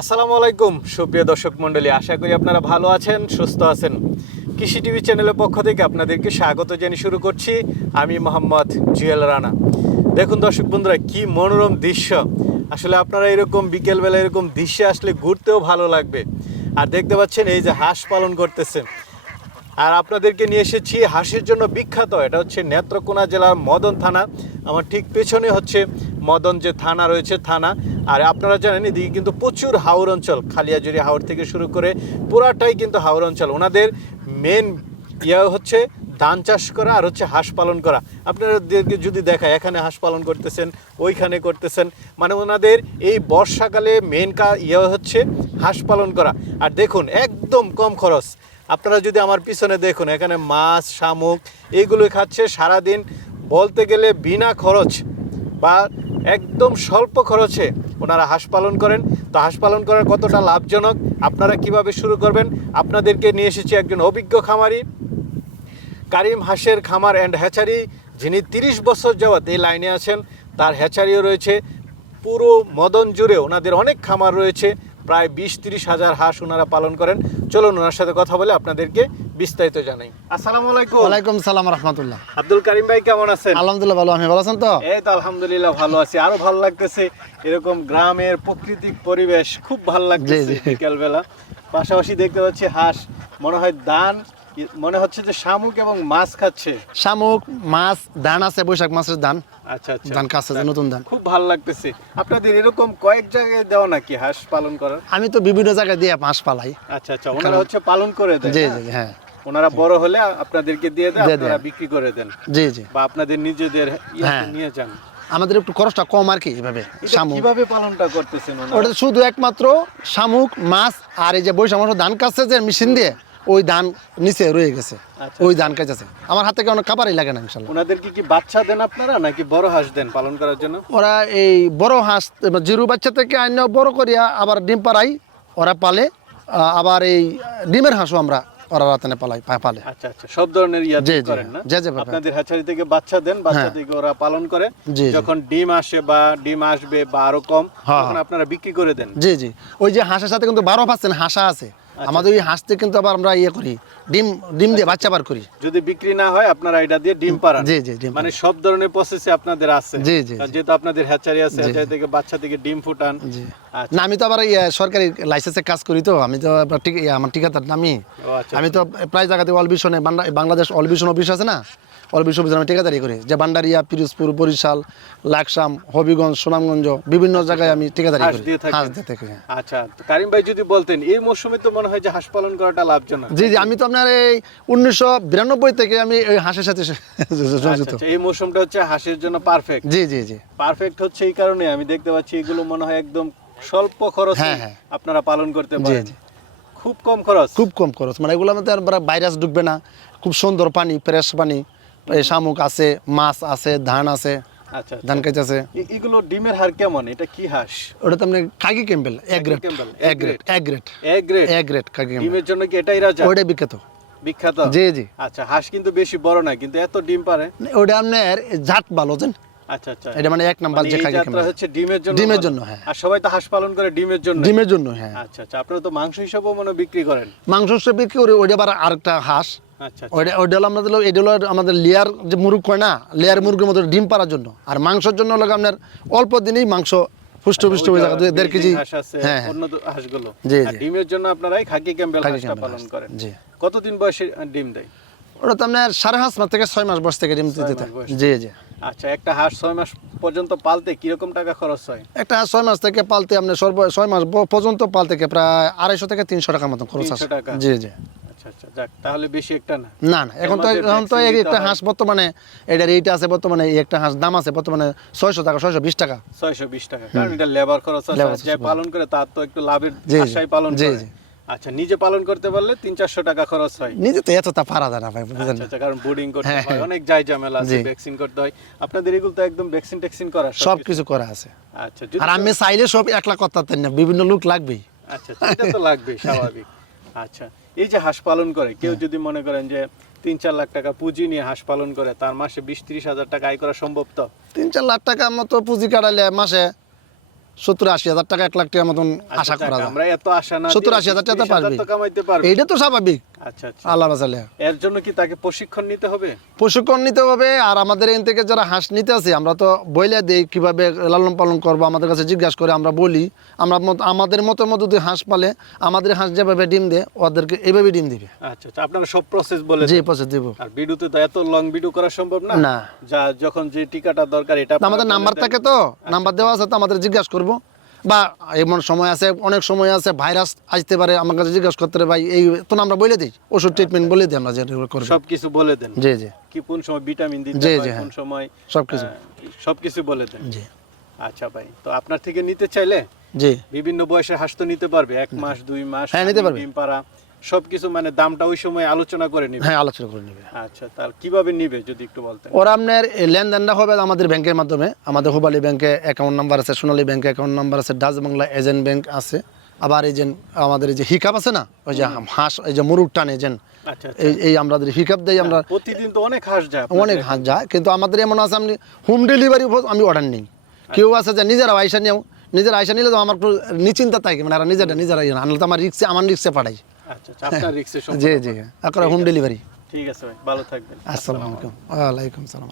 আসসালামু আলাইকুম, সুপ্রিয় দর্শক মণ্ডলী, আশা করি আপনারা ভালো আছেন, সুস্থ আছেন। কৃষি টিভি চ্যানেলের পক্ষ থেকে আপনাদেরকে স্বাগত জানিয়ে শুরু করছি আমি মোহাম্মদ জুয়েল রানা। দেখুন দর্শক বন্ধুরা, কি মনোরম দৃশ্য। আসলে আপনারা এরকম বিকেলবেলা এরকম দৃশ্যে আসলে ঘুরতেও ভালো লাগবে। আর দেখতে পাচ্ছেন এই যে হাঁস পালন করতেছেন আর আপনাদেরকে নিয়ে এসেছি হাঁসের জন্য বিখ্যাত, এটা হচ্ছে নেত্রকোনা জেলার মদন থানা। আমার ঠিক পেছনে হচ্ছে মদন যে থানা রয়েছে, থানা। আর আপনারা জানেন, এদিকে কিন্তু প্রচুর হাওর অঞ্চল খালিয়াজুরি হাওর থেকে শুরু করে পুরাটাই কিন্তু হাওর অঞ্চল। ওনাদের মেন ইয়া হচ্ছে ধান চাষ করা আর হচ্ছে হাঁস পালন করা। আপনাদেরকে যদি দেখায়, এখানে হাঁস পালন করতেছেন, ওইখানে করতেছেন মানে ওনাদের এই বর্ষাকালে মেন কা ইয়ে হচ্ছে হাঁস পালন করা। আর দেখুন, একদম কম খরচ। আপনারা যদি আমার পিছনে দেখুন, এখানে মাছ, শামুক এইগুলো খাচ্ছে সারাদিন। বলতে গেলে বিনা খরচ বা একদম স্বল্প খরচে ওনারা হাঁস পালন করেন। তো হাঁস পালন করার কতটা লাভজনক? আপনারা কীভাবে শুরু করবেন? আপনাদেরকে নিয়ে এসেছি একজন অভিজ্ঞ খামারি, কারিম হাঁসের খামার অ্যান্ড হ্যাচারি যিনি তিরিশ বছর যাবৎ এই লাইনে আছেন। তার হ্যাচারিও রয়েছে। পুরো মদন জুড়ে ওনাদের অনেক খামার রয়েছে। প্রায় বিশ তিরিশ হাজার হাঁস ওনারা পালন করেন। চলুন ওনার সাথে কথা বলে আপনাদেরকে বিস্তারিত জানাই। আসসালামু আলাইকুম। ওয়ালাইকুম সালাম রহমতুল্লাহ। আব্দুল কারিম ভাই কেমন আছেন? আলহামদুলিল্লাহ ভালো। আমি ভালো আছেন তো? এই তো আলহামদুলিল্লাহ ভালো আছি। আরও ভালো লাগতেছে এরকম গ্রামের প্রাকৃতিক পরিবেশ খুব ভালো লাগতেছে জি, জি। বিকেল বেলা পাশাপাশি দেখতে পাচ্ছি হাঁস মনে হয় দান মনে হচ্ছে যে শামুক এবং মাছ খাচ্ছে। শামুক মাছ ধান আছে বৈশাখ মাসের ধান। আচ্ছা আচ্ছা। ধান কাছে যে নতুন ধান। খুব ভালো লাগতেছে। আপনাদের এরকম কয়েক জায়গায় দেওয়া নাকি হাঁস পালন করার? আমি তো বিভিন্ন জায়গায় দিয়ে মাছ পালাই। আচ্ছা আচ্ছা। ওনারা হচ্ছে পালন করে দেন জি? জি হ্যাঁ। ওনারা বড় হলে আপনাদেরকে দিয়ে দেন আপনারা বিক্রি করে দেন। জি জি। বা আপনাদের নিজেদের ইয়েতে হ্যাঁ। নিয়ে যান। আমাদের একটু খরচটা কম আর কি এভাবে শামুক। কীভাবে পালনটা করতেছেন ওটা শুধু একমাত্র শামুক মাছ আর এই যে বৈশাখ ধান কাটছে যে মেশিন দিয়ে ওই ধান নিচে রয়ে গেছে। আচ্ছা। ওই ধান কাটছে আমার হাত অনেক খাবারই লাগে না ইনশাল্লাহ। ওনাদেরকে কি বাচ্চা দেন আপনারা নাকি বড় হাঁস দেন পালন করার জন্য? ওরা এই বড় হাঁস জিরু বাচ্চা থেকে আইন বড় করিয়া আবার ডিম পাড়াই ওরা পালে আবার এই ডিমের হাঁসও আমরা ওরা রাতানে পালাই পালে। আচ্ছা আচ্ছা সব ধরনের ইয়া জি, করেন না? জি, জি, আপনাদের হ্যাচারি থেকে বাচ্চা দেন বাচ্চা হ্যাঁ। থেকে ওরা পালন করে। যখন ডিম আসে বা ডিম আসবে বা আরও কম হ্যাঁ, তখন হ্যাঁ। আপনারা বিক্রি করে দেন। জি জি। ওই যে হাঁসের সাথে কিন্তু বারো পাচ্ছেন হাঁসা আছে। আচ্ছা। আমাদের ওই হাঁসতে কিন্তু আবার আমরা ইয়ে করি ডিম ডিম দিয়ে বাচ্চা বার করি। যদি বিক্রি না হয় আপনারা এটা দিয়ে ডিম পাড়ান। জি, জি, মানে সব ধরনের প্রসেসে আপনাদের আছে। জি, জি, যেহেতু আপনাদের হ্যাচারি আছে হ্যাচারি থেকে বাচ্চা থেকে ডিম ফুটান। জি। আচ্ছা। না আমি তো আবার সরকারি লাইসেন্সে কাজ করি তো আমি তো ঠিক আমার ঠিকাদার নামি আচ্ছা আমি তো প্রায় জায়গাতে অলভিশনে বাংলাদেশ অলভিশন অফিস আছে না? অল অফিসে আমি ঠিকাদারি করি। যে বান্ডারিয়া পিরোজপুর বরিশাল লাকসাম হবিগঞ্জ সুনামগঞ্জ বিভিন্ন জায়গায় আমি ঠিকাদারি করি। হাঁস দিয়ে থাকি হ্যাঁ। আচ্ছা কারিম ভাই যদি বলতেন এই মৌসুমে তো মনে হয় যে হাঁস পালন করাটা লাভজনক। জি জি আমি তো আপনার এই উনিশশো বিরানব্বই থেকে আমি এই হাঁসের সাথে আচ্ছা, জড়িত। আচ্ছা, এই মৌসুমটা হচ্ছে হাঁসের জন্য পারফেক্ট জি জি জি। পারফেক্ট হচ্ছে এই কারণে আমি দেখতে পাচ্ছি এগুলো মনে হয় একদম স্বল্প খরচে হ্যাঁ, হ্যাঁ। আপনারা পালন করতে পারেন। খুব কম খরচ। খুব কম খরচ। মানে এগুলো আর ভাইরাস ঢুকবে না। খুব সুন্দর পানি ফ্রেশ পানি। শামুক আছে মাছ আছে ধান আছে আচ্ছা আচ্ছা। ধান কাজ আছে। এগুলো ডিমের হার কেমন? এটা কি হাঁস? ওটা তো আপনি কাকি ক্যাম্পেল এক গ্রেড এক গ্রেড এক গ্রেড এক গ্রেড এক গ্রেড কাকি ডিমের জন্য কি এটাই রাজা? ওটা বিখ্যাত। বিখ্যাত? জি জি। আচ্ছা হাঁস কিন্তু বেশি বড় না কিন্তু এত ডিম পারে? ওটা আপনার জাত ভালো জান আচ্ছা আচ্ছা। এটা মানে এক নাম্বার মানে যে ক্যাম্পেল হচ্ছে ডিমের জন্য ডিমের জন্য, হ্যাঁ। আর সবাই তো হাঁস পালন করে ডিমের জন্য ডিমের জন্য হ্যাঁ। আচ্ছা আচ্ছা। আপনারা তো মাংস হিসাবেও মনে বিক্রি করেন। মাংস হিসেবে বিক্রি করি ওটা আবার আরেকটা হাঁস। ওইটা ওইটা হলো আমাদের হলো- এটা হলো আমাদের লেয়ার যে মুরগ কয় না লেয়ার মুরগের মতো ডিম পাড়ার জন্য। আর মাংসের জন্য হলো আপনার অল্প দিনেই মাংস পুষ্ট পুষ্ট হয়ে যাবে দেড় কেজি। হ্যাঁ হ্যাঁ। অন্য হাঁসগুলো। জি, জি। ডিমের জন্য আপনারা এই খাকি ক্যাম্বেল হাঁসটা পালন করেন। জি। কতদিন বয়সে ডিম দেয়? ওটা তো আপনার সাড়ে পাঁচ মাস থেকে ছয় মাস বয়স থেকে ডিম দিতে জি জি। আচ্ছা একটা হাঁস ছয় মাস পর্যন্ত পালতে কীরকম টাকা খরচ হয়? একটা হাঁস ছয় মাস থেকে পালতে আপনার সর্ব ছয় মাস পর্যন্ত পাল থেকে প্রায় আড়াইশো থেকে তিনশো টাকার মতো খরচ আছে। জি জি। আচ্ছা আচ্ছা যাক তাহলে বেশি একটা না। না না এখন তো এখন তো vaccine এই দিতে একটা হাঁস বর্তমানে এটার এইটা আছে বর্তমানে এই একটা হাঁস দাম আছে বর্তমানে ছয়শো টাকা ছয়শো বিশ টাকা। ছয়শো বিশ টাকা কারণ এটা লেবার খরচ আছে যে পালন করে তার তো একটু লাভের জি, জি। আশায় পালন করে। আচ্ছা নিজে পালন করতে পারলে তিন চারশো টাকা খরচ হয়। নিজে তো এত পারা যায় না ভাই বুঝলেন? আচ্ছা আচ্ছা কারণ বোর্ডিং করতে হ্যাঁ, হয় হ্যাঁ। অনেক যাই ঝামেলা আছে ভ্যাকসিন করতে হয়। আপনাদের এগুলো তো একদম ভ্যাকসিন ট্যাকসিন করা সব সবকিছু? কিছু করা আছে। আচ্ছা আর আমি চাইলে সব একলা করতে না বিভিন্ন লোক লাগবেই। আচ্ছা আচ্ছা, এটা তো লাগবে স্বাভাবিক। আচ্ছা এই যে হাঁস পালন করে কেউ যদি মনে করেন যে তিন চার লাখ টাকা পুঁজি নিয়ে হাঁস পালন করে তার মাসে বিশ ত্রিশ হাজার টাকা আয় করা সম্ভব তো? তিন চার লাখ টাকা মতো পুঁজি কাটালে মাসে সত্তর আশি হাজার টাকা এক লাখ টাকার মতন আশা আচ্ছা, করা যায়। আমরা এত আশা না সত্তর আশি হাজার টাকা 30 পারবে। এইটা তো স্বাভাবিক। আচ্ছা আচ্ছা। আল্লাহ এর জন্য কি তাকে প্রশিক্ষণ নিতে হবে? প্রশিক্ষণ নিতে হবে আর আমাদের এখান থেকে যারা হাঁস নিতে আমরা তো বইলে দিই কীভাবে লালন পালন করব আমাদের কাছে জিজ্ঞাসা করে আমরা বলি। আমরা মত- আমাদের মতো মতো যদি হাঁস পালে আমাদের হাঁস যেভাবে ডিম দেয় ওদেরকে এইভাবে ডিম দিবে। আচ্ছা আচ্ছা আপনারা সব প্রসেস বলে যে। পয়সা দিব। আর ভিডিওতে তো এত লং ভিডিও করা সম্ভব না? না। যা যখন যে টিকাটা দরকার এটা আমাদের নাম্বার থাকে তো নাম্বার দেওয়া আছে তো আমাদের জিজ্ঞাসা করব। বা এমন সময় আছে অনেক সময় আছে ভাইরাস আসতে পারে আমার কাছে জিজ্ঞাসা করতে পারে ভাই এই তো আমরা বলে দিই ওষুধ ট্রিটমেন্ট বলে দিই আমরা যেটা করব। সব কিছু বলে দেন। জি জি। কি কোন সময় ভিটামিন দিতে জি, হয় জি, কোন সময় সব কিছু সব কিছু বলে দেন। জি। আচ্ছা ভাই তো আপনার থেকে নিতে চাইলে জি। বিভিন্ন বয়সে হাঁস তো নিতে পারবে এক মাস দুই মাস হ্যাঁ, নিতে পারবে। ডিম পাড়া সবকিছু মানে দামটা ওই সময় আলোচনা করে নিবে। হ্যাঁ আলোচনা করে নিবে। আচ্ছা তার কীভাবে নিবে যদি একটু বলতেন? ওরা আপনার লেনদেনটা হবে আমাদের ব্যাংকের মাধ্যমে। আমাদের হুবালি ব্যাংকে অ্যাকাউন্ট নাম্বার আছে সোনালী ব্যাংকে অ্যাকাউন্ট নাম্বার আছে ডাচ বাংলা এজেন্ট ব্যাংক আছে। আবার এই যে আমাদের এই যে হিকাপ আছে না ওই যে হাঁস এই যে মুরুগ টান আচ্ছা আচ্ছা। এই এই আমাদের হিকাপ দেই আমরা প্রতিদিন তো অনেক হাঁস যায় অনেক হাঁস যায় কিন্তু আমাদের এমন আছে আমি হোম ডেলিভারি আমি অর্ডার নিই। কেউ আছে যে নিজেরা আইসা নিও নিজের আইসা নিলে তো আমার নিশ্চিন্তা থাকে মানে নিজেরা নিজেরা ইয়ে আনলে তো আমার রিক্সে আমার রিক্সে পাঠাই আচ্ছা আচ্ছা। আপনার রিক্সের জি জি। আকরা হোম ডেলিভারি ঠিক আছে। ভাই ভালো থাকবেন। আসসালামু আলাইকুম। ওয়া আলাইকুম। সালাম।